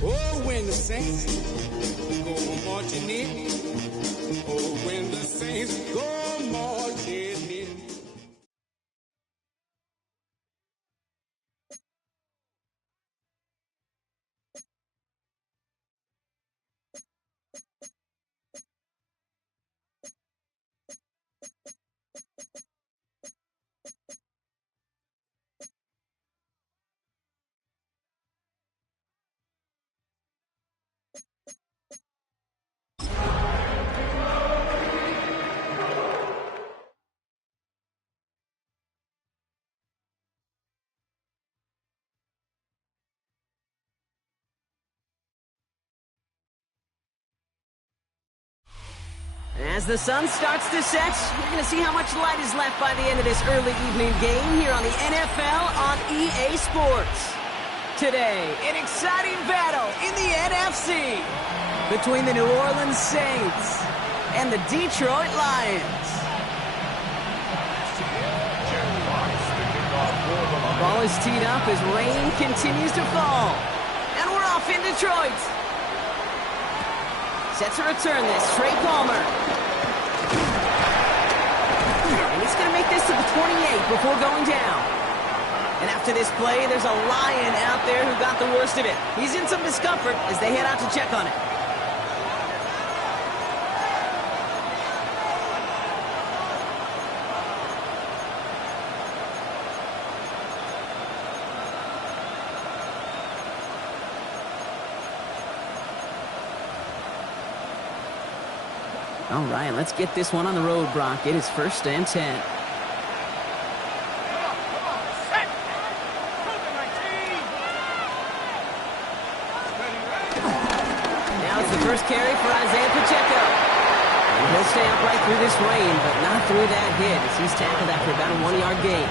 Oh, when the saints go marching in. Oh, when the saints go marching in. As the sun starts to set, we're going to see how much light is left by the end of this early evening game here on the NFL on EA Sports. Today, an exciting battle in the NFC. between the New Orleans Saints and the Detroit Lions. Ball is teed up as rain continues to fall. And we're off in Detroit. Set to return this, Trey Palmer. And he's going to make this to the 28 before going down. And after this play, there's a Lion out there who got the worst of it. He's in some discomfort as they head out to check on it. All right, let's get this one on the road, Brock. It is 1st and 10. Now it's the first carry for Isaiah Pacheco. And he'll stay upright through this rain, but not through that hit as he's tackled after about a 1-yard gain.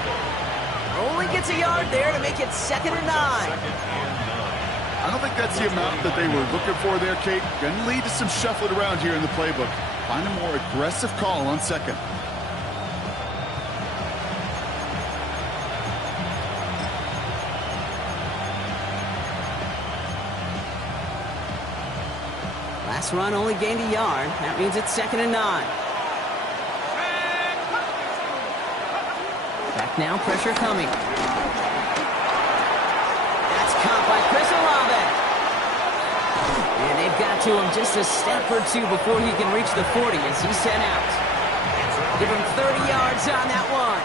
Only gets a yard there to make it 2nd and 9. I don't think that's the amount that they were looking for there, Kate. Going to lead to some shuffling around here in the playbook. Find a more aggressive call on 2nd. Last run only gained a yard. That means it's 2nd and 9. Back now, pressure coming. That's caught by Chris Olave. And they've got to him just a step or two before he can reach the 40 as he's sent out. Give him 30 yards on that one.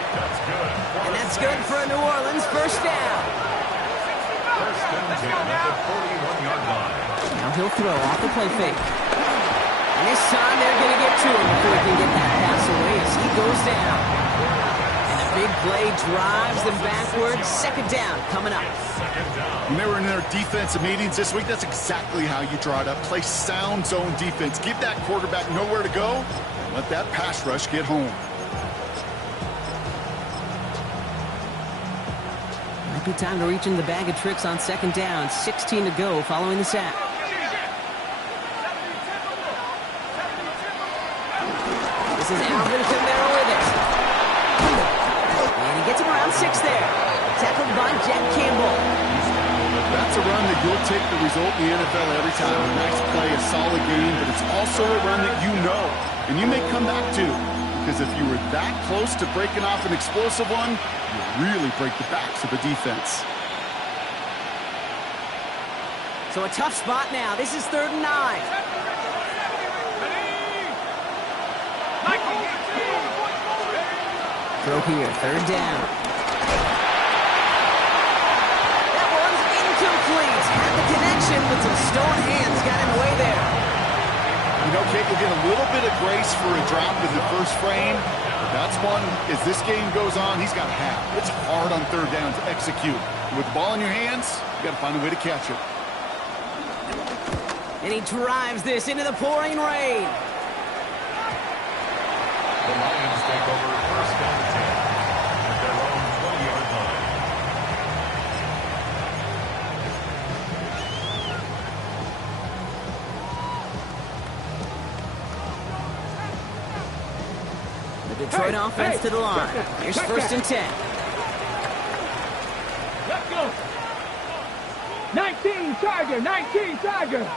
And that's good for a New Orleans 1st down. First and 10 at the 41-yard line. Now he'll throw off the play fake. And this time they're going to get to him before he can get that pass away as he goes down. And the big play drives them backwards. 2nd down coming up. When they were in their defensive meetings this week, that's exactly how you draw it up. Play sound zone defense. Give that quarterback nowhere to go. And let that pass rush get home. Might be time to reach in the bag of tricks on 2nd down. 16 to go following the sack. This is Alvin Kamara with it. And he gets him around 6 there. Tackled by Jack Campbell. That's a run that you'll take the result in the NFL every time. A nice play, a solid game, but it's also a run that you know and you may come back to. Because if you were that close to breaking off an explosive one, you really break the backs of the defense. So a tough spot now. This is 3rd and 9. Throw here, 3rd down. That one's incomplete. Had the connection, but some stone hands got in the way there. You know, Kate, you'll get a little bit of grace for a drop in the first frame. But that's one, as this game goes on, he's got half. It's hard on 3rd down to execute. With the ball in your hands, you got to find a way to catch it. And he drives this into the pouring rain. The Lions take over 1st and 10 at their own 20-yard line. The Detroit offense to the line. Here's 1st and 10. Let's go. 19 Tiger, 19 Tiger.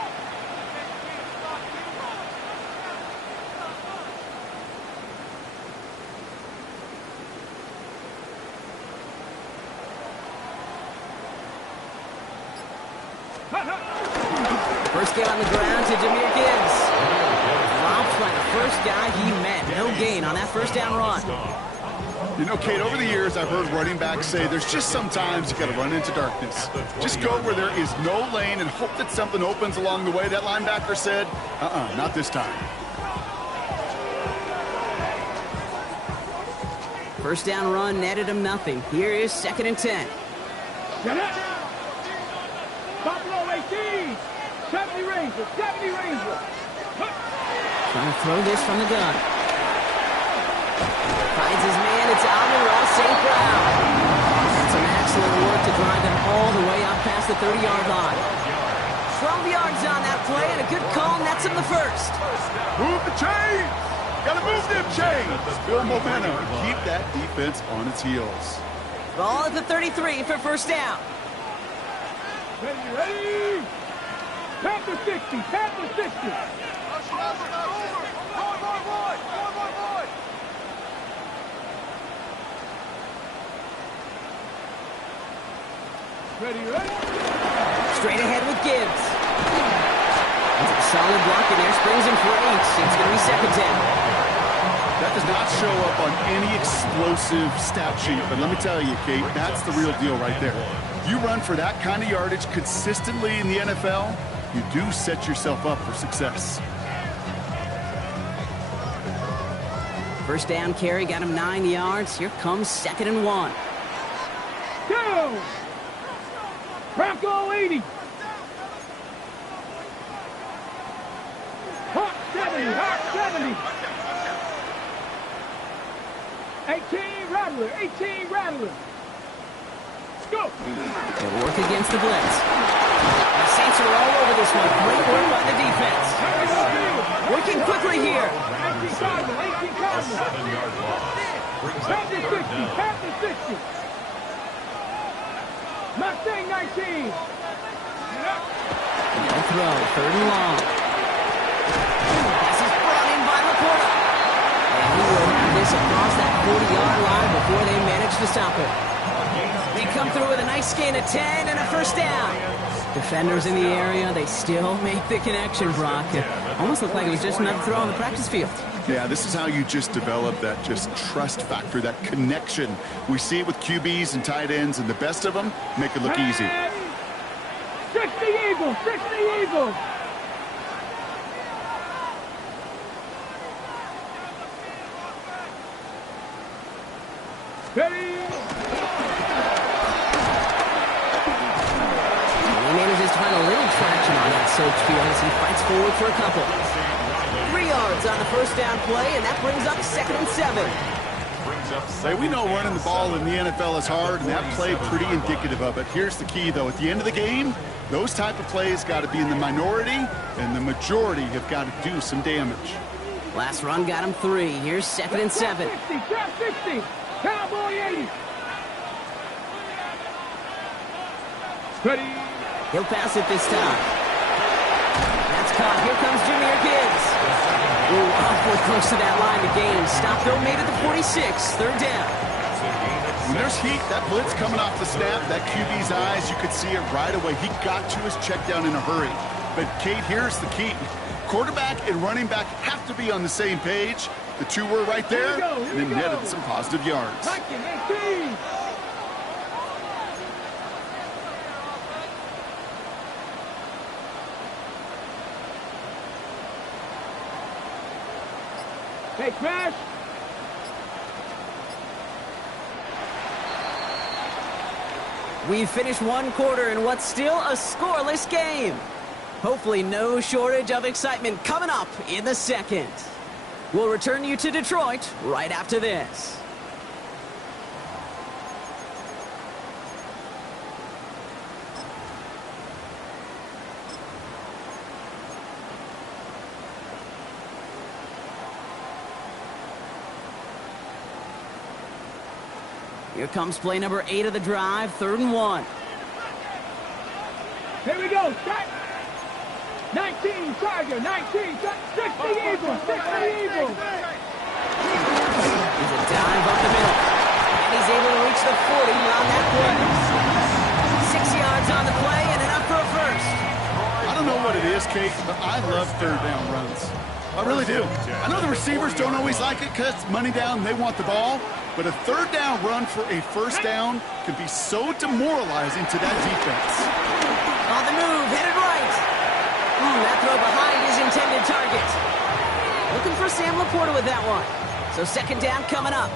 First get on the ground to Jahmyr Gibbs. Dropped by the first guy he met. No gain on that 1st down run. You know, Kate, over the years, I've heard running backs say there's just sometimes you got to run into darkness. Just go where there is no lane and hope that something opens along the way. That linebacker said, not this time. 1st down run netted him nothing. Here is 2nd and 10. Get it. Buffalo 18. 70 Rangers, 70 Rangers. Trying to throw this from the gun. Finds his man, it's Amon-Ra St. Brown. That's some excellent work to drive him all the way up past the 30-yard line. 12 yards on that play, and a good call nets him the first. Move the chains! Gotta move them chains! Build momentum and keep that defense on its heels. Ball at the 33 for first down. Ready? Panther 60, Panther 60. Ready? Straight ahead with Gibbs. That's a solid block in there. Springs him for 8. It's going to be second down. That does not show up on any explosive stat sheet, but let me tell you, Kate, that's the real deal right there. You run for that kind of yardage consistently in the NFL, you do set yourself up for success. First down carry got him 9 yards. Here comes 2nd and 1. Go! Bronco 80. Hawk 70, Hawk 70. 18 Rattler, 18 Rattler. Go! They'll work against the blitz. The Saints are all over this one. Great work by the defense. Working quickly here. 18 Cardinal, 18 Cardinal. 7-yard loss. Panther 60, Panther 60. Mustang 19. No throw, 3rd and long. Pass is brought in by Laporta. And he will have this across that 40-yard line before they manage to stop it. They come through with a nice gain of 10 and a first down. Defenders in the area, they still make the connection, Brock. It almost looked like it was just another throw on the practice field. Yeah, this is how you just develop that just trust factor, that connection. We see it with QBs and tight ends, and the best of them make it look easy. 60 Eagles, 60 Eagles. Ready? He manages to find a little traction on that search field as he fights forward for a couple. 3 yards on the first down play, and that brings up 2nd and 7. Say, we know running the ball in the NFL is hard, and that play pretty indicative of it. Here's the key, though. At the end of the game, those type of plays got to be in the minority, and the majority have got to do some damage. Last run got him 3. Here's 2nd and 7. 60, 60. Cowboy 80. Ready? He'll pass it this time. That's caught. Here comes Jahmyr Gibbs. Ooh, awfully close to that line to gain. Stopped though, made it to 46. 3rd down. When there's heat, that blitz coming off the snap, that QB's eyes, you could see it right away. He got to his check down in a hurry. But, Kate, here's the key. Quarterback and running back have to be on the same page. The two were right there, and it netted some positive yards. 18. Hey, Crash. We've finished 1 quarter in what's still a scoreless game. Hopefully no shortage of excitement coming up in the 2nd. We'll return you to Detroit right after this. Here comes play number 8 of the drive, 3rd and 1. Here we go. Set. 19 Tiger, 19. 60 Eagles, 60 Eagles. He's a dive up the middle. And he's able to reach the 40 on that play. 6 yards on the play and enough for a first. I don't know what it is, Kate, but I love 3rd down runs. I really do. I know the receivers don't always like it because money down, they want the ball. But a 3rd down run for a first down can be so demoralizing to that defense. On the move, headed right. That throw behind his intended target. Looking for Sam Laporta with that one. So 2nd down coming up.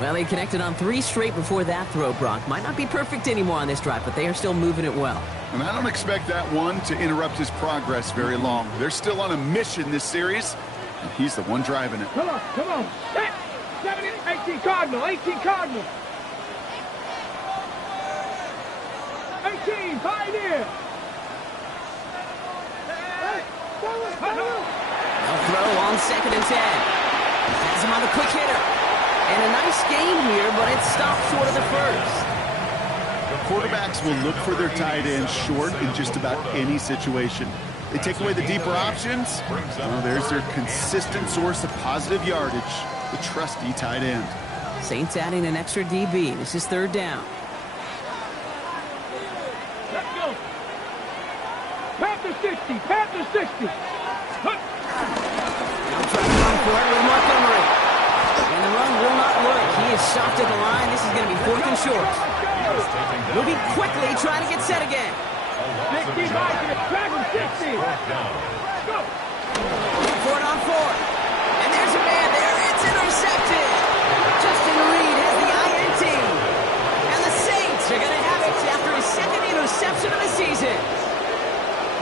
Well, they connected on 3 straight before that throw, Brock. Might not be perfect anymore on this drive, but they are still moving it well. And I don't expect that one to interrupt his progress very long. They're still on a mission this series, and he's the one driving it. Come on, come on. Set. 18 Cardinal, 18 Cardinal. 18, Pioneer. They'll throw on 2nd and 10. Has him on the quick hitter. And a nice gain here, but it's stopped short of the first. Quarterbacks will look for their tight end short in just about any situation. They take away the deeper options. Well, there's their consistent source of positive yardage, the trusty tight end. Saints adding an extra DB. This is 3rd down. Let's go. Panther 60. Panther 60. Now trying to run for it with Montgomery. And the run will not work. He is stopped at the line. This is going to be 4th and short. Moving quickly, trying to get set again. 60 by the Dragon 60. Go. 4th on 4th. And there's a man there. It's intercepted. Justin Reed has the INT. And the Saints are going to have it after his 2nd interception of the season.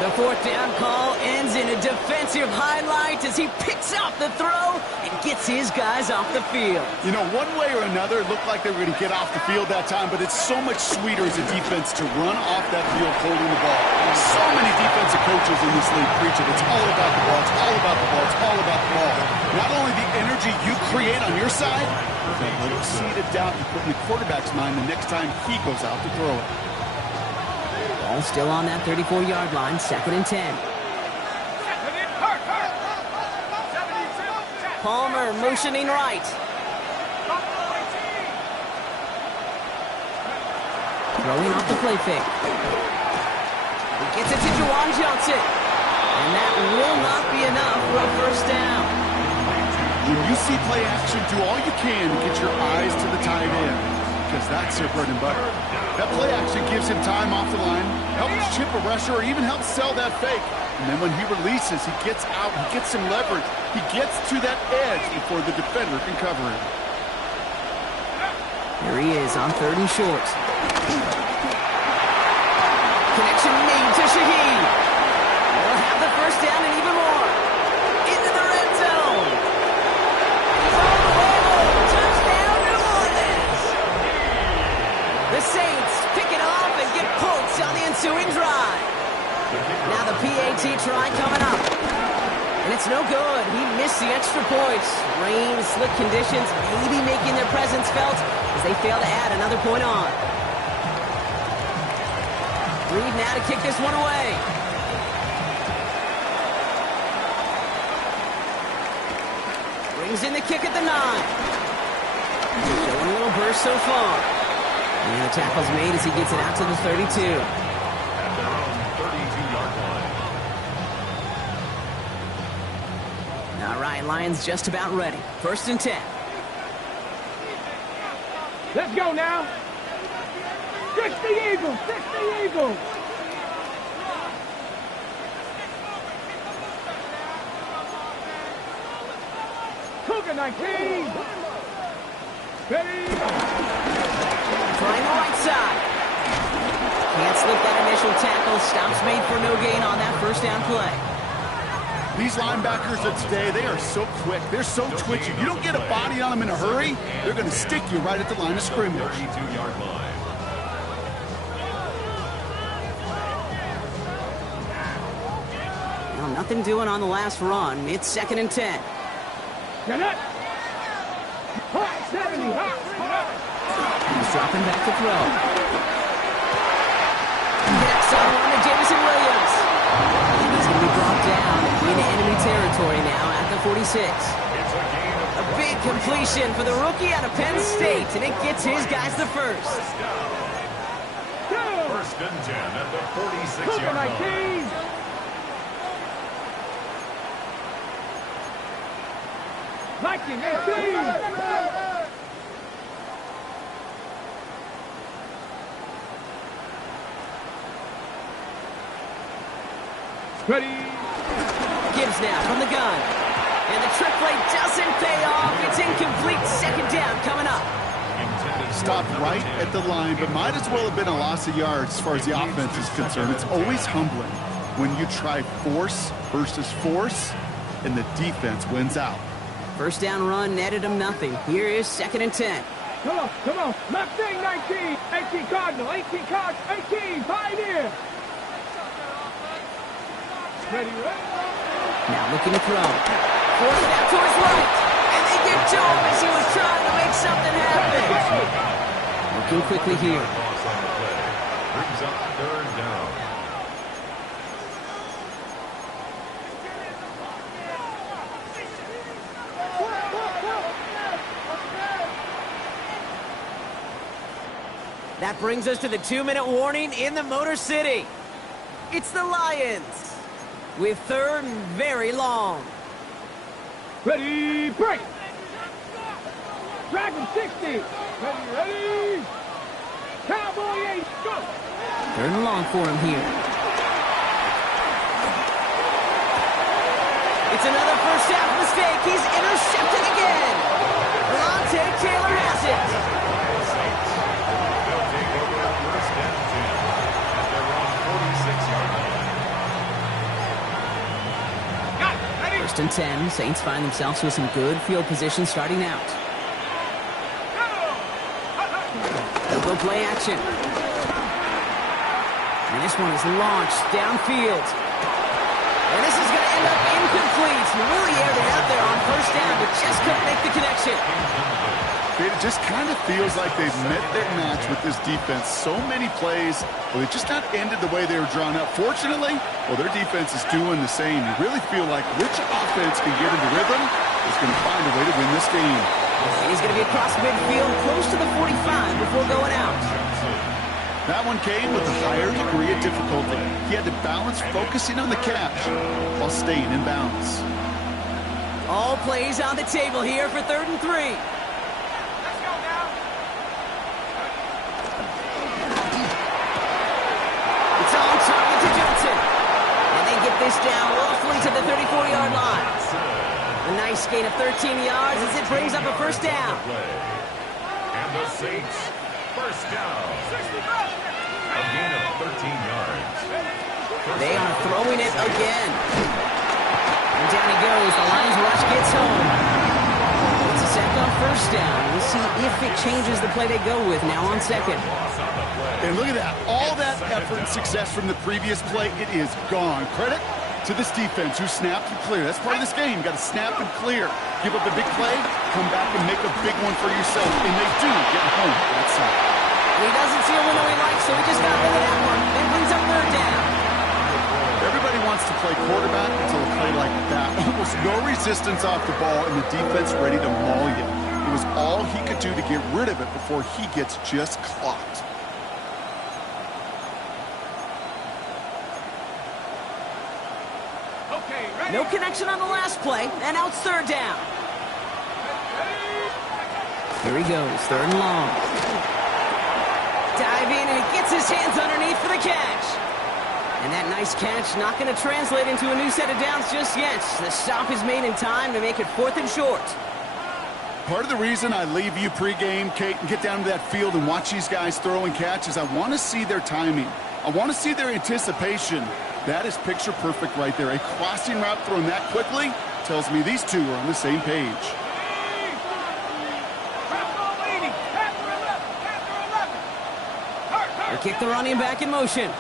The 4th down call ends in a defensive highlight as he picks out the throw and gets his guys off the field. You know, one way or another, it looked like they were going to get off the field that time, but it's so much sweeter as a defense to run off that field holding the ball. So many defensive coaches in this league preach it. It's all about the ball. It's all about the ball. It's all about the ball. Not only the energy you create on your side, but the little seed of doubt you put in the quarterback's mind the next time he goes out to throw it. Ball still on that 34-yard line, 2nd and 10. Palmer motioning right. Throwing off the play fake. He gets it to Juwan Johnson. And that will not be enough for a 1st down. When you see play action, do all you can to get your eyes to the tight end, because that's their bread and butter. That play action gives him time off the line, helps chip a rusher, or even helps sell that fake. And then when he releases, he gets out, he gets some leverage. He gets to that edge before the defender can cover him. Here he is on 3rd and short. Connection made to Shaheed. They'll have the 1st down and even more. Into the red zone. He's on the way home. Touchdown, New Orleans. The Saints pick it off and get points on the ensuing drive. Now the PAT try coming up. And it's no good. He missed the extra points. Rain, slick conditions, maybe making their presence felt as they fail to add another point on. Reed now to kick this one away. Brings in the kick at the 9. Showing a little burst so far. And the tackle's made as he gets it out to the 32. At their own 32-yard line. All right, Lions just about ready. 1st and 10. Let's go now. 60 Eagles. 60 Eagles. Cougar 19. Ready. Trying the right side. Can't slip that initial tackle. Stops made for no gain on that 1st down play. These linebackers of today, they are so quick. They're so twitchy. You don't get a body on them in a hurry, they're going to stick you right at the line of scrimmage. 32-yard line. Well, nothing doing on the last run. It's 2nd and 10. Get up. Hot 70. Hot. He's dropping back to throw. Next on one to Jameson Williams. And he's going to be brought down into enemy territory now at the 46. A big completion for the rookie out of Penn State, and it gets his guys the 1st. 1st and 10 at the 46-yard line. 19. Ready. Gibbs now from the gun. And the trick play doesn't pay off. It's incomplete. 2nd down coming up. Stopped right at the line, but might as well have been a loss of yards as far as the offense is concerned. It's always humbling when you try force versus force, and the defense wins out. 1st down run netted him nothing. Here is 2nd and 10. Come on, come on. Mustang 19. 18 Cardinal. 18 Cardinal. 18 Pioneer. Ready, ready. Now looking to throw. Force it out to his right. And they get to him as he was trying to make something happen. Looking quickly here. Brings up third down. That brings us to the 2-minute warning in the Motor City. It's the Lions with third and very long. Ready, break! Dragon 60! Ready! Cowboy 8, go! Third and long for him here. It's another first half mistake. He's intercepted again. Lante Taylor has it. They'll take over first and 10 at their own 46-yard line. First and 10. Saints find themselves with some good field position starting out. They'll go play action. And this one is launched downfield. And this is going to end up incomplete. Really aired it out there on first down, but just couldn't make the connection. It just kind of feels like they've met their match with this defense. So many plays, well, they just not ended the way they were drawn up. Fortunately, well, their defense is doing the same. You really feel like which offense can get into rhythm is going to find a way to win this game. And he's going to be across midfield, close to the 45 before going out. That one came with a higher degree of difficulty. He had to balance focusing on the catch while staying in bounds. All plays on the table here for 3rd and 3. It's on target to Johnson. And they get this down roughly to the 34-yard line. A nice gain of 13 yards as it brings up a first down. And the Saints, first down. A gain of 13 yards. They are throwing it again. And down he goes. The Lions rush gets home. It's a sack on first down. We'll see if it changes the play they go with now on second. And look at that. All that effort and success from the previous play, it is gone. Credit to this defense who snapped and cleared. That's part of this game. You got to snap and clear. Give up a big play, come back and make a big one for yourself. And they do get home. That's it. He doesn't see a window he likes, so he just got rid of that one. Then brings up third down. Everybody wants to play quarterback until a play like that. Almost no resistance off the ball and the defense ready to maul you. It was all he could do to get rid of it before he gets just clocked. No connection on the last play, and now it's third down. Here he goes, 3rd and long. Dive in, and he gets his hands underneath for the catch. And that nice catch not going to translate into a new set of downs just yet. The stop is made in time to make it 4th and short. Part of the reason I leave you pregame, Kate, and get down to that field and watch these guys throw and catch is I want to see their timing. I want to see their anticipation. That is picture perfect right there. A crossing route thrown that quickly tells me these two are on the same page. They kick the running back in motion.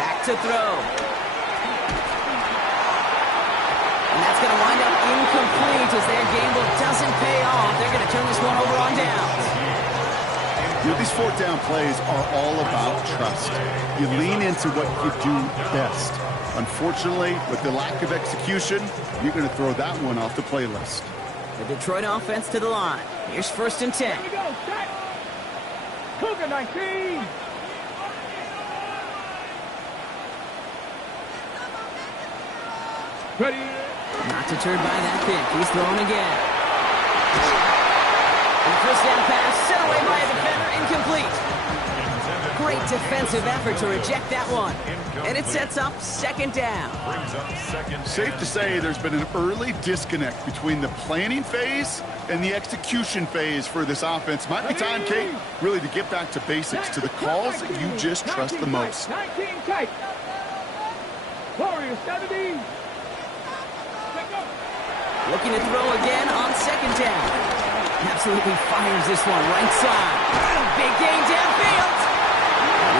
Back to throw. And that's going to wind up incomplete as their gamble doesn't pay off. They're going to turn this one over on downs. These 4th down plays are all about trust. You lean into what you do best. Unfortunately, with the lack of execution, you're going to throw that one off the playlist. The Detroit offense to the line. Here's 1st and 10. Here we go, set. Cougar 19. Ready. Not deterred by that pick. He's throwing again. And first down pass set away by a defender, incomplete. Great defensive effort to reject that one. And it sets up 2nd down. Safe to say there's been an early disconnect between the planning phase and the execution phase for this offense. Might be time, Kate, really to get back to basics, to the calls that you just trust the most. 19 tight. Warriors 70. Looking to throw again on 2nd down. Absolutely fires this one right side. Big gain downfield.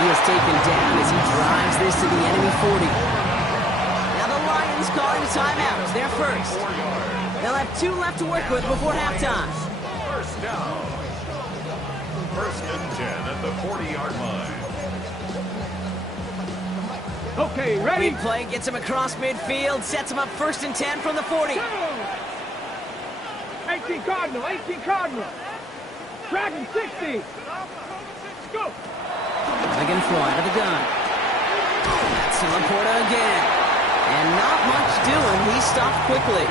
He is taken down as he drives this to the enemy 40. Now the Lions calling a timeout. They're first. They'll have 2 left to work with before halftime. First down. First and 10 at the 40-yard line. Okay, ready? Big play gets him across midfield, sets him up first and 10 from the 40. 18 Cardinal, 18 Cardinal. Dragon 60. Go. Again, throw out of the gun. That's Laporta again. And not much doing. He stopped quickly.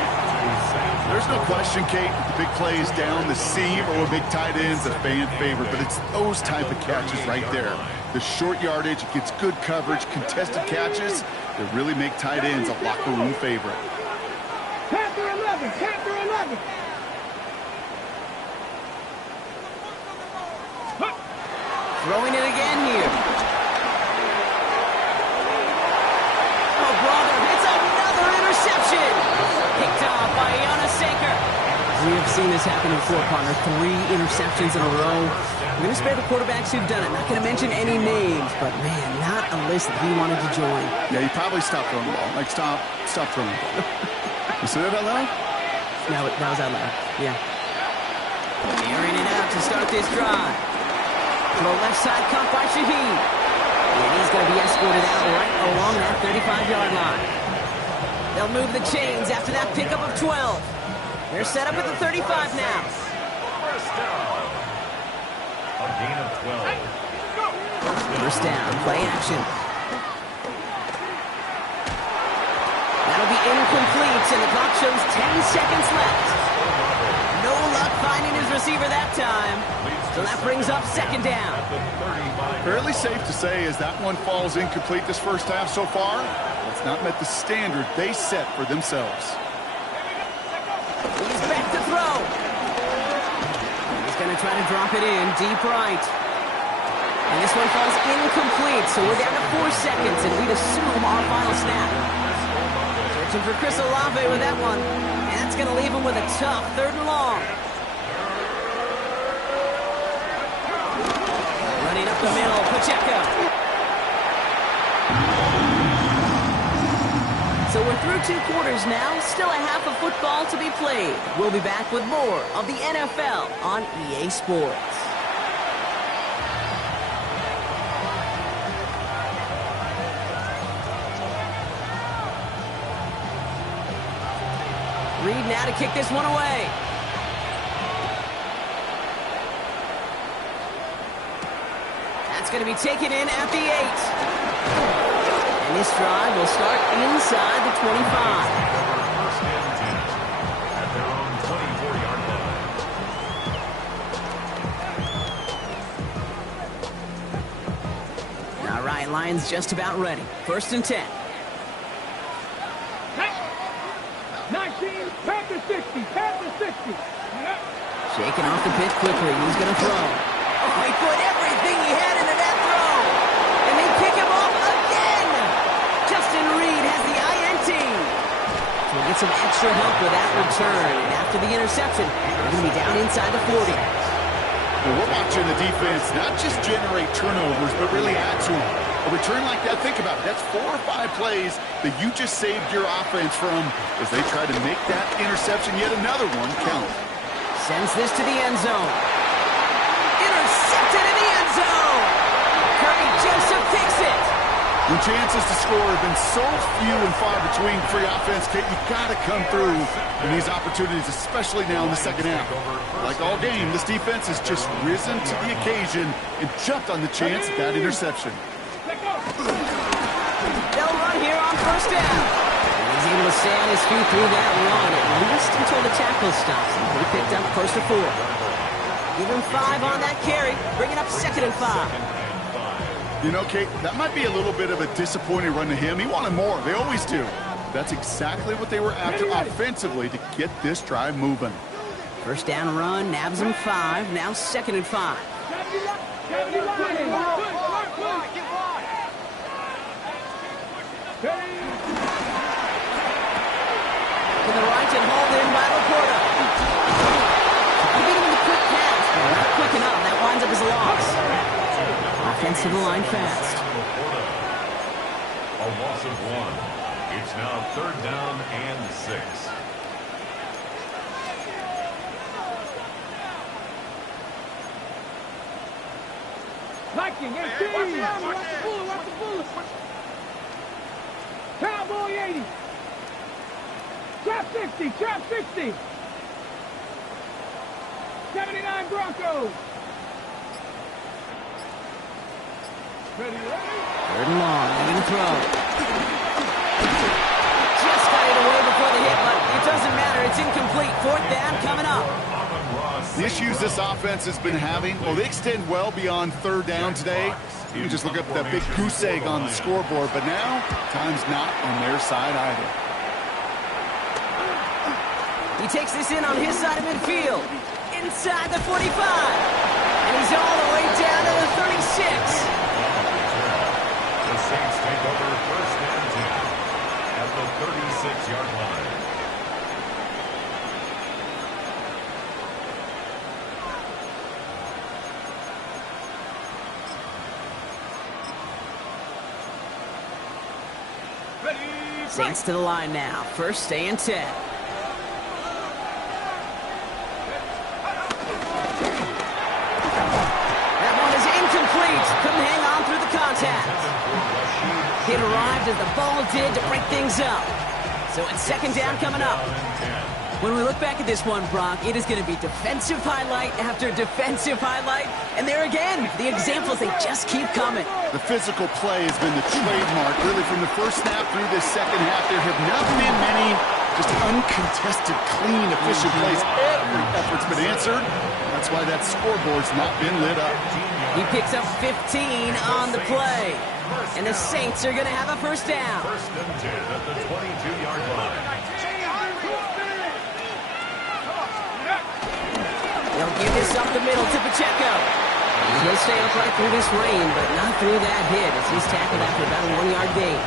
There's no question, Kate, the big plays down the seam or big tight ends a fan favorite, but it's those type of catches right there. The short yardage, it gets good coverage, contested catches that really make tight ends a locker room favorite. Panther 11, Panther 11. Throwing it again here. Oh, brother, it's another interception. Picked off by Iona Saker. We have seen this happen before, partner. 3 interceptions in a row. We're going to spare the quarterbacks who've done it. Not going to mention any names, but man, not a list that he wanted to join. Yeah, he probably stopped throwing the ball. Like, stop throwing the ball. You said that out loud? No, that was out loud. Yeah. Airing it out to start this drive. Throw left side caught by Shaheed. And he's going to be escorted out right along that 35-yard line. They'll move the chains after that pickup of 12. They're set up at the 35 now. First down. A gain of 12. First down, play action. That'll be incomplete, and the clock shows 10 seconds left. No luck finding his receiver that time. So that brings up second down. Fairly safe to say as that one falls incomplete this first half so far, it's not met the standard they set for themselves. He's back to throw. He's going to try to drop it in deep right. And this one falls incomplete, so we're down to 4 seconds, and we'd assume our final snap. Searching for Chris Olave with that one. And that's going to leave him with a tough 3rd and long. Running up the middle, Pacheco. So we're through 2 quarters now, still a half of football to be played. We'll be back with more of the NFL on EA Sports. Reed now to kick this one away. That's going to be taken in at the 8. And this drive will start inside the 25. First and 10 at their own 24-yard line. All right, Lions just about ready. First and 10. 19, Panther 60, Panther 60. Shaking off the pit quickly. He's going to throw. Oh, he put everything he had into that throw. And they pick him off again. Justin Reed has the INT. So we'll get some extra help with that return. And after the interception, they're going to be down inside the 40. Well, we're watching the defense not just generate turnovers, but really add to them. A return like that, think about it. That's 4 or 5 plays that you just saved your offense from as they try to make that interception, yet another one, count. Sends this to the end zone. Intercepted in the end zone. Kirby Joseph picks it. When chances to score have been so few and far between for your offense, Kate, you got to come through in these opportunities, especially now in the second half. Like all game, this defense has just risen to the occasion and jumped on the chance at that interception. They'll run here on first down. And he's able to stay on his feet through that run, at least until the tackle stops. He picked up first and 4. Give him 5 on that carry, bring it up 2nd and 5. You know, Kate, that might be a little bit of a disappointing run to him. He wanted more. They always do. That's exactly what they were after offensively to get this drive moving. First down run, nabs him 5, now 2nd and 5. Ready? To the right and hauled in by Laporta. Beginning with the to the line fast. A loss of 1. It's now 3rd down and 6. Viking, 18. Watch the bullet. Cowboy 80. Trap 60. 79 Broncos. Ready? 3rd and long, and throw. Just got it away before the hit, but it doesn't matter. It's incomplete. 4th down coming up. The issues this offense has been having, well, they extend well beyond 3rd down today. You can just look up that big goose egg on the scoreboard, but now time's not on their side either. He takes this in on his side of midfield. Inside the 45. And he's all the way down to the 36. The Saints take over 1st and 10 at the 36-yard line. Saints to the line now. 1st and 10. That one is incomplete. Couldn't hang on through the contact. It arrived as the ball did to break things up. So it's 2nd down coming up. When we look back at this one, Brock, it is going to be defensive highlight after defensive highlight. And there again, the examples, they just keep coming. The physical play has been the trademark, really, from the first snap through this 2nd half. There have not been many just uncontested, clean, efficient plays. Every effort's been answered. That's why that scoreboard's not been lit up. He picks up 15 on the play. And the Saints are going to have a 1st down. 1st and 10 at the 22-yard line. They'll give this up the middle to Pacheco. He'll stay upright through this rain, but not through that hit as he's tackled after about a 1-yard gain.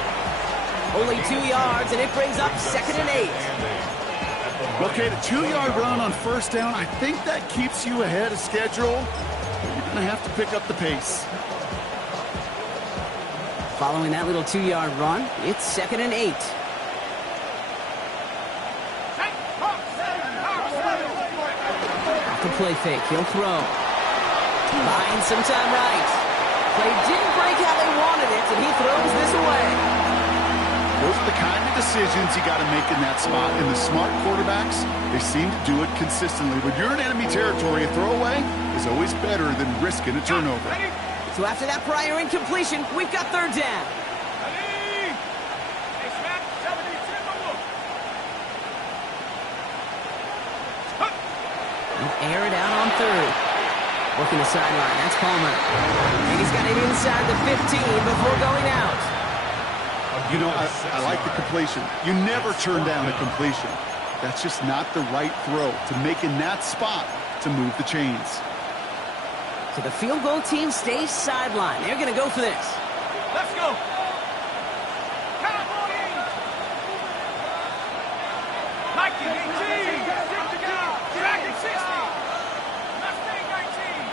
Only 2 yards, and it brings up 2nd and 8. Okay, the 2-yard run on 1st down, I think that keeps you ahead of schedule. You're going to have to pick up the pace. Following that little 2-yard run, it's 2nd and 8. Off the play fake, he'll throw. Buying some time right. Play didn't break how they wanted it, and he throws this away. Those are the kind of decisions you got to make in that spot. And the smart quarterbacks, they seem to do it consistently. When you're in enemy territory, a throwaway is always better than risking a turnover. So after that prior incompletion, we've got 3rd down. Air it out on 3rd. Working the sideline, that's Palmer. And he's got it inside the 15 before going out. You know, I like the completion. You never turn down a completion. That's just not the right throw to make in that spot to move the chains. So the field goal team stays sideline. They're going to go for this. Let's go. Nike 18. Dragon 60. Mustang 19.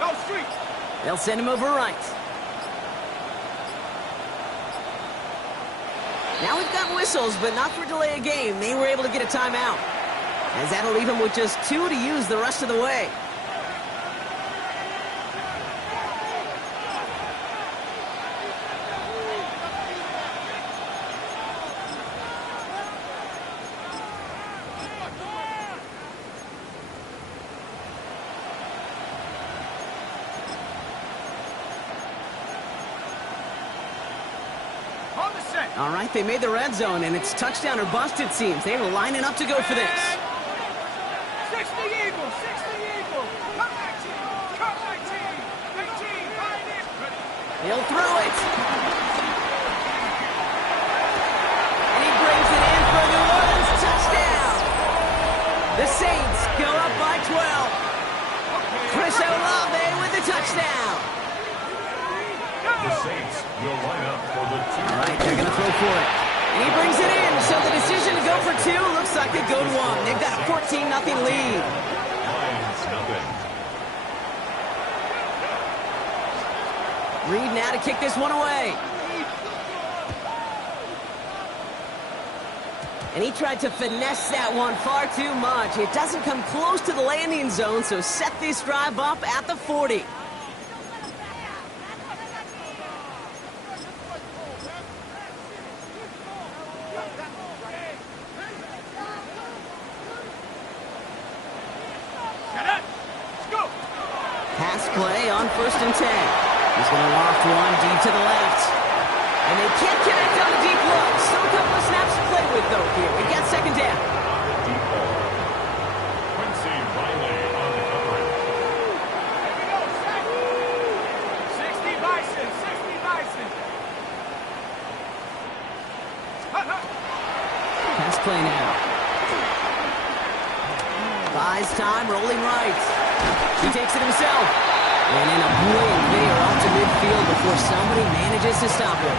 Go street. They'll send him over right. Now we've got whistles, but not for delay of game. They were able to get a timeout, as that'll leave him with just 2 to use the rest of the way. All right, they made the red zone, and it's touchdown or bust, it seems. They were lining up to go for this. 60 Eagles, 60 Eagles. Cut 19, 18, He'll throw it. And he brings it in for a New Orleans touchdown. The Saints go up by 12. Chris Olave with the touchdown. The Saints will line up for the 2. All right, they're going to throw for it. And he brings it in, so the decision to go for two looks like they go to one. They've got a 14-0 lead. Lions nothing. Reed now to kick this one away. And he tried to finesse that one far too much. It doesn't come close to the landing zone, so set this drive up at the 40. Pass play on 1st and 10. He's going to loft one deep to the left. And they can't connect on the deep look. Still a couple of snaps to play with, though, here. We got 2nd down. Deep ball. Quincy Riley on the coverage. 60 Bison, 60 Bison. Pass play now. Buys time, rolling right. He takes it himself. And in a blink, they are off to midfield before somebody manages to stop him.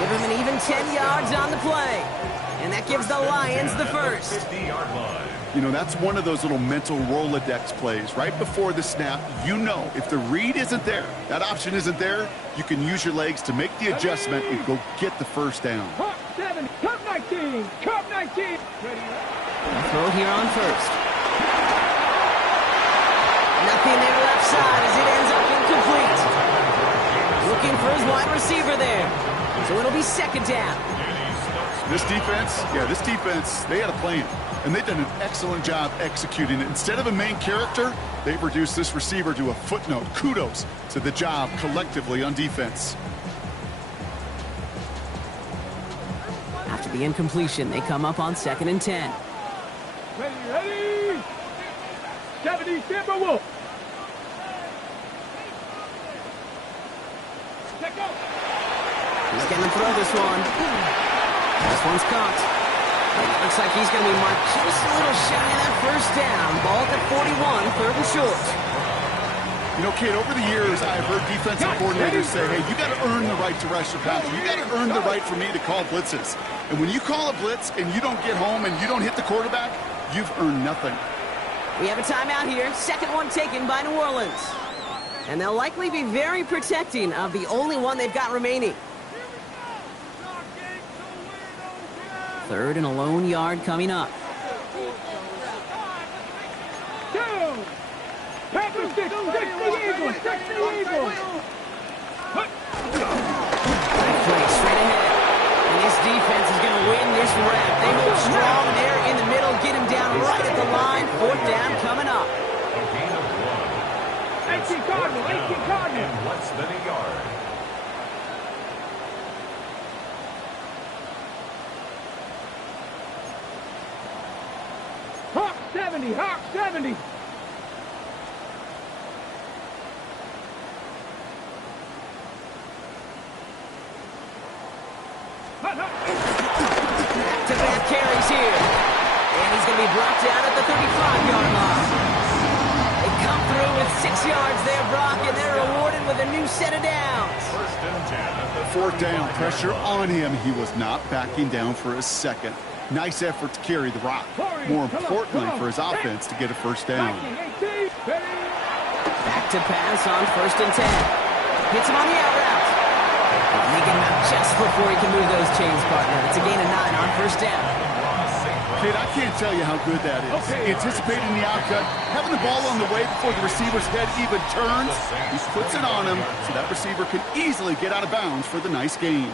Give him an even 10 yards on the play. And that gives the Lions the first. 50-yard line. You know, that's one of those little mental Rolodex plays. Right before the snap, you know if the read isn't there, that option isn't there, you can use your legs to make the adjustment and go get the first down. Cup 7, Cup 19, Cup 19. Throw here on 1st. Nothing there left side as it ends up incomplete. Looking for his wide receiver there. So it'll be 2nd down. This defense, they had a plan. And they've done an excellent job executing it. Instead of a main character, they've reduced this receiver to a footnote. Kudos to the job collectively on defense. After the incompletion, they come up on 2nd and 10. Ready. 70 Timberwolves. Let go. He's going to throw this one. This one's caught. Looks like he's going to be marked just a little shy of that 1st down. Ball at the 41, 3rd and short. You know, kid, over the years, I've heard defensive coordinators say, hey, you got to earn the right to rush the passer. You got to earn the right for me to call blitzes. And when you call a blitz and you don't get home and you don't hit the quarterback, you've earned nothing. We have a timeout here. 2nd one taken by New Orleans. And they'll likely be very protecting of the only one they've got remaining. 3rd and a lone yard coming up. 2. Packers 60 Eagles, 60 Eagles. Play straight ahead. And this defense is going to win this rep. They hold strong there in the middle, get him down right at the line. 4th down coming up. A gain of 1. 18 Cardinal, 18 Cardinal. And less than a yard. Hawk 70, Hawk 70. Back-to-back carries here. And he's going to be brought down at the 35-yard line. They come through with 6 yards there, Brock, and they're rewarded with a new set of downs. 1st and 10 at the 4th down, pressure on him. He was not backing down for a second. Nice effort to carry the rock. More importantly for his offense to get a 1st down. Back to pass on 1st and 10. Hits him on the out route. And they get him out just before he can move those chains, partner. It's a gain of 9 on 1st down. Kid, I can't tell you how good that is. Anticipating the outcut, having the ball on the way before the receiver's head even turns. He puts it on him so that receiver can easily get out of bounds for the nice gain.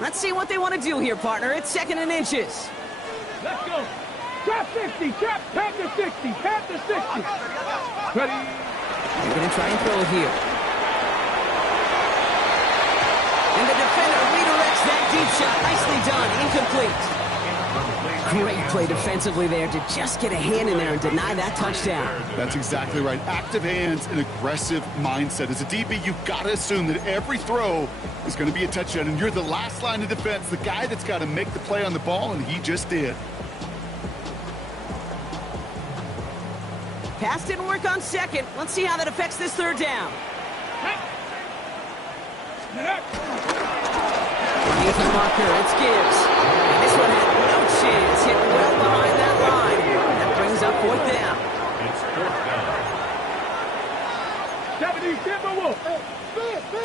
Let's see what they want to do here, partner. It's 2nd and inches. Let's go. Trap 60, trap, Panther 60, Panther 60. Ready. They're going to try and throw it here. And the defender redirects that deep shot. Nicely done. Incomplete. Great play defensively there to just get a hand in there and deny that touchdown. That's exactly right. Active hands and aggressive mindset. As a DB, you've got to assume that every throw is going to be a touchdown, and you're the last line of defense, the guy that's got to make the play on the ball, and he just did. Pass didn't work on second. Let's see how that affects this third down. Underneath the marker, it's Gibbs. And this one had no chance. Hit well behind that line. That brings up fourth down. It's fourth down. 70 Timberwolf.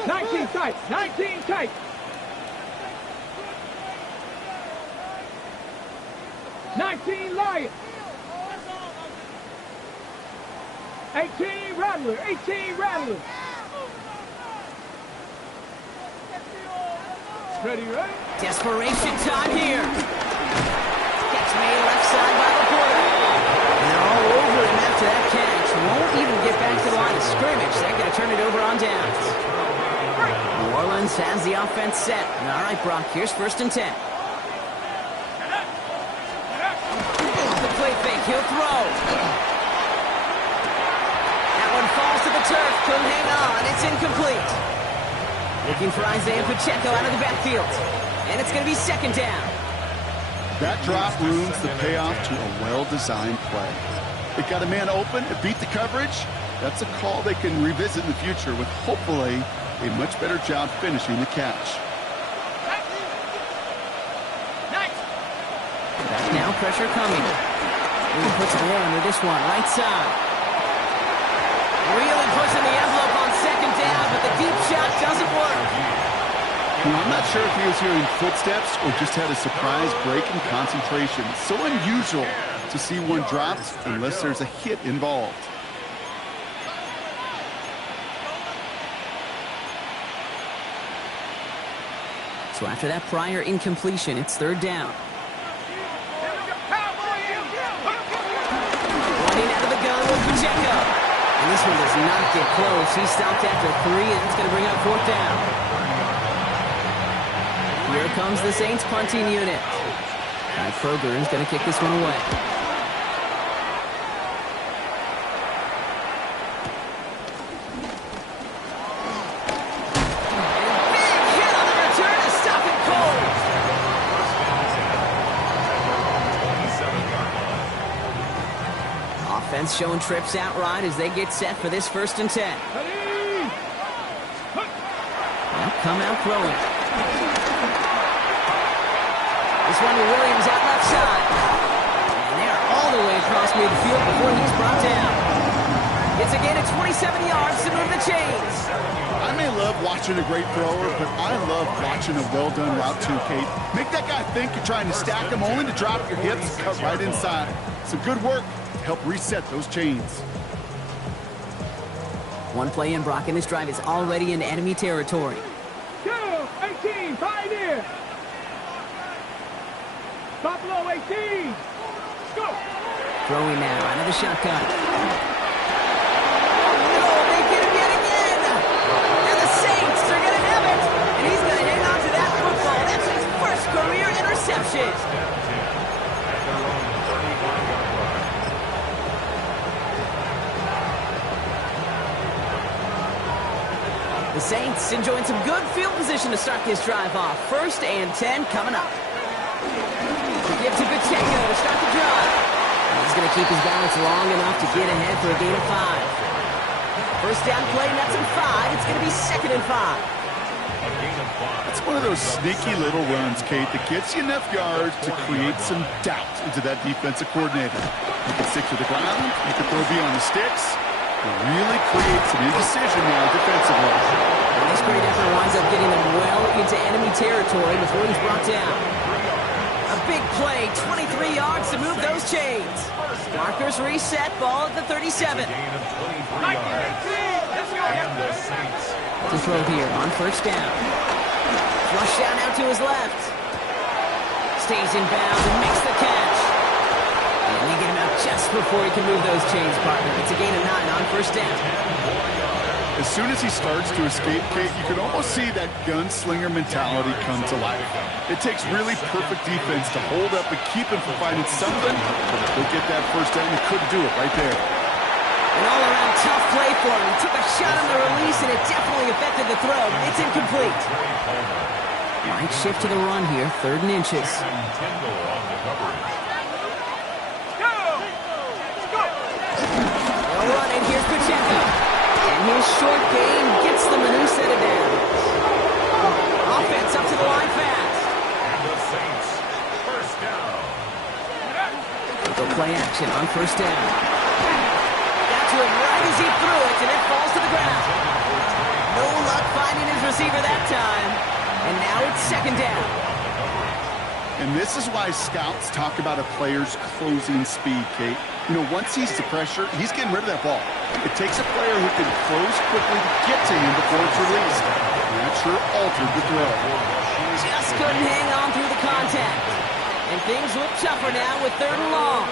19 tight. 19 tight. 19 Lions. 18 Rattler. 18 Rattler. Ready, right? Desperation time here. Catch made left side by the quarter. And they're all over him after that catch. Won't even get back to the line of scrimmage. They're going to turn it over on downs. New Orleans has the offense set. All right, Brock, here's 1st and 10. The play fake, he'll throw. That one falls to the turf. Couldn't hang on. It's incomplete. Looking for Isaiah Pacheco out of the backfield. And it's going to be 2nd down. That drop ruins the payoff to a well-designed play. They got a man open, it beat the coverage. That's a call they can revisit in the future with hopefully a much better job finishing the catch. Back now, pressure coming. He puts it there under this one, right side. Really pushing the envelope on 2nd down, but the deep shot doesn't work. I'm not sure if he was hearing footsteps or just had a surprise break in concentration. So unusual to see one dropped unless there's a hit involved. So after that prior incompletion, it's 3rd down. Running out of the gun with Pacheco. And this one does not get close. He stopped after 3, and it's going to bring up 4th down. Here comes the Saints punting unit. Guy Kroger is going to kick this one away. Offense showing trips outright as they get set for this 1st and 10. They'll come out throwing. This one to Williams out left side. And they're all the way across midfield before he's brought down. It's a gain of 27 yards to move the chains. I may love watching a great thrower, but I love watching a well-done route too, Kate. Make that guy think you're trying to stack him only to drop your hips and cut right inside. Some good work to help reset those chains. One play in, Brock, and this drive is already in enemy territory. 18, pioneer. Buffalo 18. Go. Throwing now out of the shotgun. Oh, they get him yet again. And the Saints are going to have it. And he's going to hang on to that football. That's his first career interception. The Saints enjoying some good field position to start this drive off. 1st and 10 coming up. Give to Pacheco to start the drive. He's going to keep his balance long enough to get ahead for a gain of 5. 1st down play, that's in 5. It's going to be 2nd and 5. It's one of those sneaky little runs, Kate, that gets you enough yards to create some doubt into that defensive coordinator. You can stick to the ground, you can throw beyond the sticks, and really create some indecision there defensively. And this great effort winds up getting them well into enemy territory before he's brought down. A big play, 23 yards to move those chains. Markers reset, ball at the 37. To throw here on 1st down. Flush down out to his left. Stays in bounds and makes the catch. And they get him out just before he can move those chains, partner. It's a gain of 9 on 1st down. As soon as he starts to escape, Kate, you can almost see that gunslinger mentality come to life. It takes really perfect defense to hold up and keep him from finding something. He'll get that first down. He couldn't do it right there. An all-around tough play for him. He took a shot on the release, and it definitely affected the throw. It's incomplete. Might shift to the run here, 3rd and inches. They'll run it. Here's Pacheco. And his short game gets them a new set of downs. Offense up to the line fast. And the Saints, first down. Go play action on 1st down. Got to him right as he threw it, and it falls to the ground. No luck finding his receiver that time. And now it's 2nd down. And this is why scouts talk about a player's closing speed, Kate. You know, once he's the pressure, he's getting rid of that ball. It takes a player who can close quickly to get to him before it's released. And that sure altered the throw. Just couldn't hang on through the contact. And things look tougher now with 3rd and long.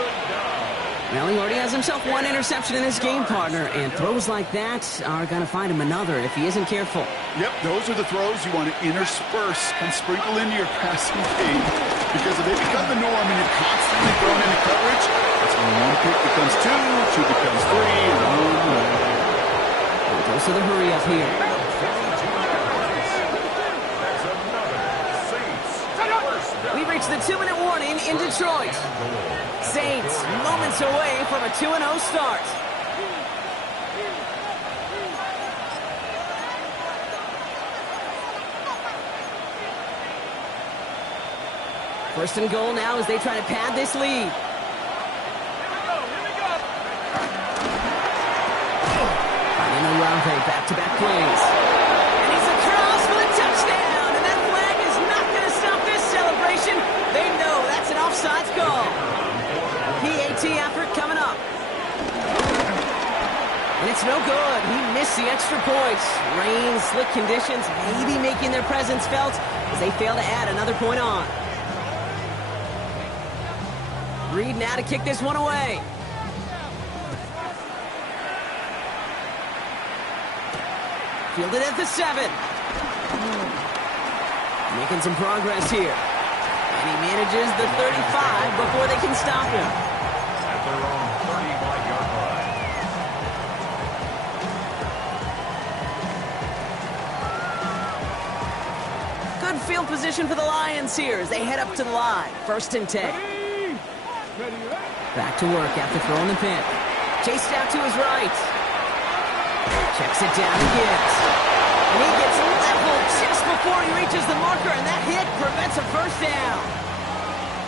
Well, he already has himself 1 interception in his game, partner, and throws like that are going to find him another if he isn't careful. Yep, those are the throws you want to intersperse and sprinkle into your passing game, because if they become the norm and you're constantly thrown into coverage, that's when 1 pick becomes 2, 2 becomes 3, and on. And goes to the hurry up here. We reach the 2-minute warning in Detroit. Saints moments away from a 2-0 start. First and goal now as they try to pad this lead. Finding Olave, back-to-back plays. And he's across for the touchdown. And that flag is not going to stop this celebration. They know that's an offsides call. PAT effort coming up. And it's no good. He missed the extra points. Rain, slick conditions, maybe making their presence felt as they fail to add another point on. Reed now to kick this one away. Fielded at the 7. Making some progress here. And he manages the 35 before they can stop him. At their own 35-yard line. Good field position for the Lions here as they head up to the line. 1st and 10. Back to work after throwing the pick. Chased out to his right. Checks it down again. And he gets leveled just before he reaches the marker, and that hit prevents a 1st down.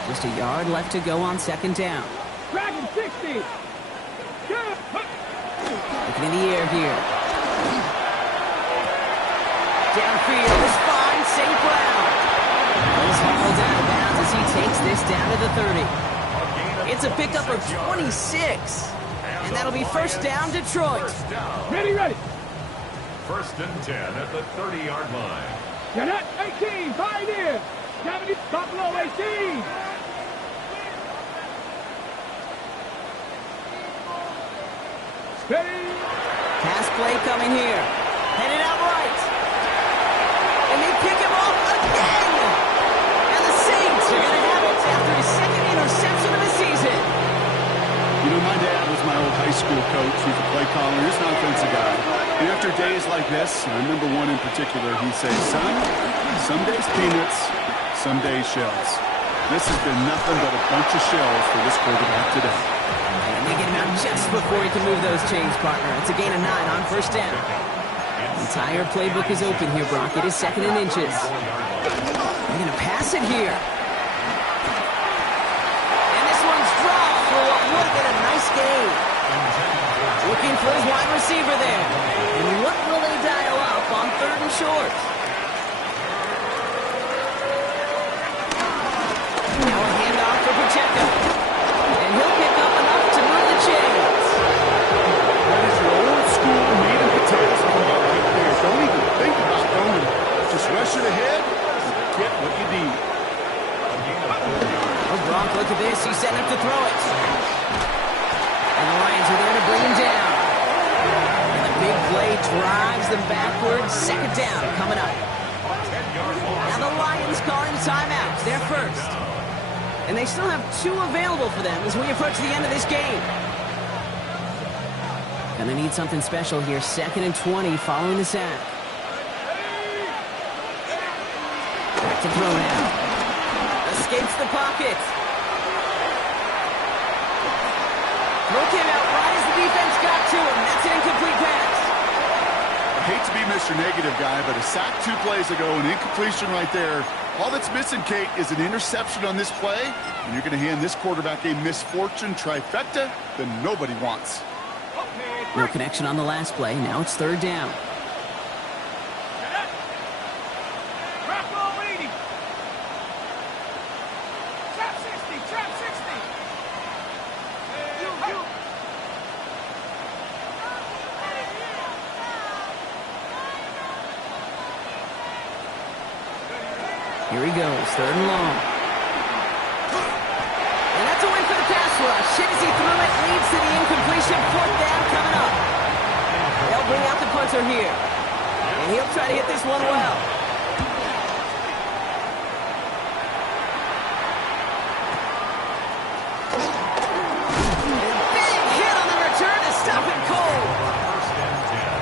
Just a yard left to go on 2nd down. Dragon 60. Looking in the air here. Downfield is fine. St. Brown. He's hauled out of bounds as he takes this down to the 30. It's a pickup of 26. And that'll be 1st down, Detroit. Ready. 1st and 10 at the 30-yard line. Cadet 18, Pioneer. 70, Buffalo 18. Steady. Pass play coming here. Headed out right. And they pick him off again. And the Saints are going to have it after his 2nd interception of the season. You know, my dad was my old high school coach. He's a play caller. He's an offensive guy. And after days like this, and I remember one in particular, he'd say, son, some days peanuts, some days shells. This has been nothing but a bunch of shells for this quarterback today. And they get him out just before he can move those chains, partner. It's a gain of 9 on 1st down. The entire playbook is open here, Brock. It is 2nd and inches. They're going to pass it here. And this one's dropped for what would have been a nice gain. Looking for his wide receiver there. And what will they dial up on 3rd and short? Now a handoff for Pacheco. And he'll pick up enough to move the chains. That is your old school meat and potatoes combined right there. Don't even think about throwing it. Just rush it ahead and get what you need. Oh, Gronk, look at this. He's setting up to throw it. And the Lions are there to bring him down. And the big play drives them backwards. Second down coming up. Now the Lions calling timeout. They're first. And they still have 2 available for them as we approach the end of this game. Gonna need something special here. 2nd and 20 following the sack. Back to throw now. Escapes the pocket. Throw came out right as the defense got to him. That's an incomplete pass. I hate to be Mr. Negative guy, but a sack 2 plays ago, an incompletion right there. All that's missing, Kate, is an interception on this play, and you're going to hand this quarterback a misfortune trifecta that nobody wants. No connection on the last play. Now it's 3rd down. Here he goes, 3rd and long. And that's a win for the pass rush. As he threw it, leads to the incompletion. 4th down coming up. They'll bring out the punter here. And he'll try to hit this one well. And big hit on the return to stop it cold. First and 10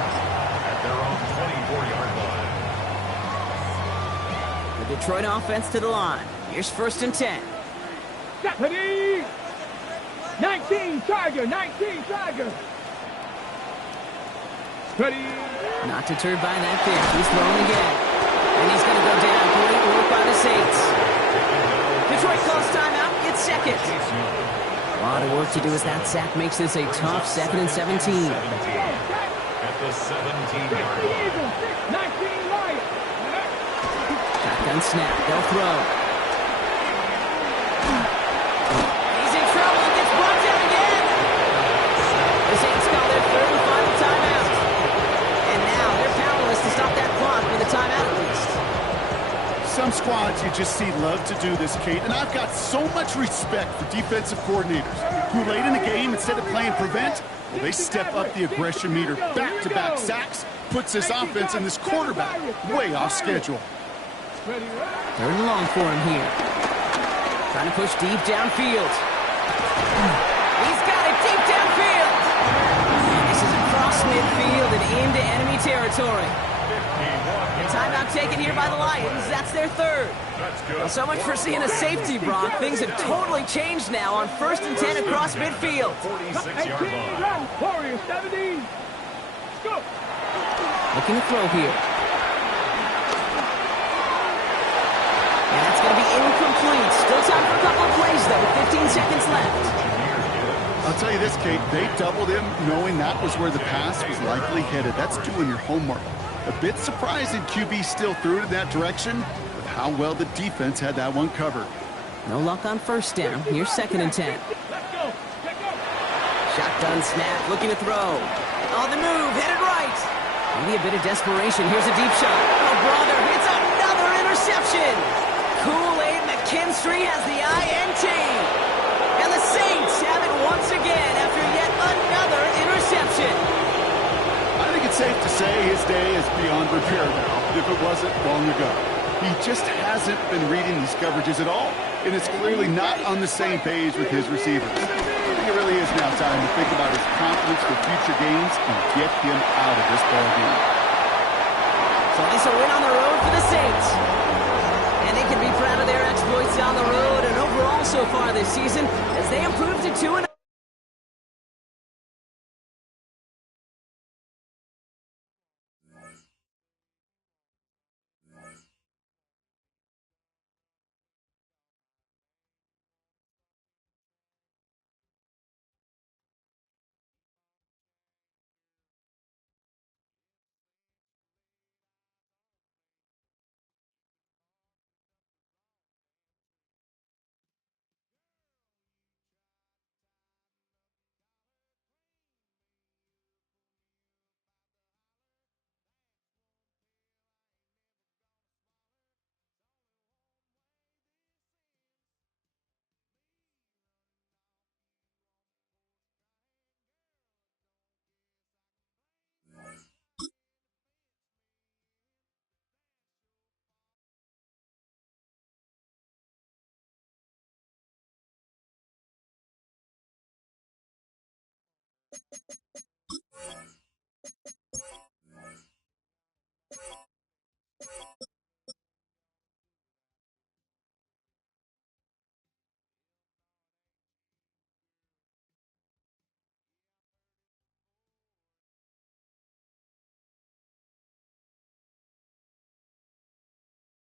at their own 24-yard line. The Detroit offense to the line. Here's 1st and 10. Deputy! 19 Tiger, 19 Tiger. Ready. Not deterred by that pitch. He's throwing again. And he's going to go down. Great work by the Saints. Detroit calls timeout. It's 2nd. A lot of work to do as that sack makes this a tough 2nd and 17. At the 17-yard line. 19 Lions. Shotgun snap. They'll throw. He's in trouble and gets brought down again. The Saints call their 3rd and final timeout. And now they're powerless to stop that clock with a timeout at least. Some squads you just see love to do this, Kate, and I've got so much respect for defensive coordinators who late in the game, instead of playing prevent, well, they step up the aggression meter. Back-to-back sacks puts this offense and this quarterback way off schedule. 3rd and long for him here. Trying to push deep downfield. He's got it deep downfield. This is across midfield and into enemy territory. The timeout taken here by the Lions. That's their 3rd. Well, so much for seeing a safety, Brock. Things have totally changed now on 1st and 10 across midfield. 46-yard 18 line. round Warriors, 17. Go. Looking to throw here. And that's going to be incomplete. Still time for a couple of plays, though, with 15 seconds left. I'll tell you this, Kate, they doubled him knowing that was where the pass was likely headed. That's doing your homework. A bit surprising QB still threw it in that direction, but how well the defense had that one covered. No luck on 1st down. Here's 2nd and 10. Let's go. Let's go. Shotgun snap, looking to throw. On the move, headed right. Maybe a bit of desperation. Here's a deep shot. Oh, brother, it's another interception. Kool-Aid McKinstry has the INT. And the Saints have it once again after yet another interception. I think it's safe to say his day is beyond repair now, if it wasn't long ago. He just hasn't been reading these coverages at all, and it's clearly not on the same page with his receivers. I think it really is now time to think about his confidence for future games and get him out of this ballgame. So this a win on the road for the Saints. And they can be proud of their exploits on the road and overall so far this season as they improve to 2-0.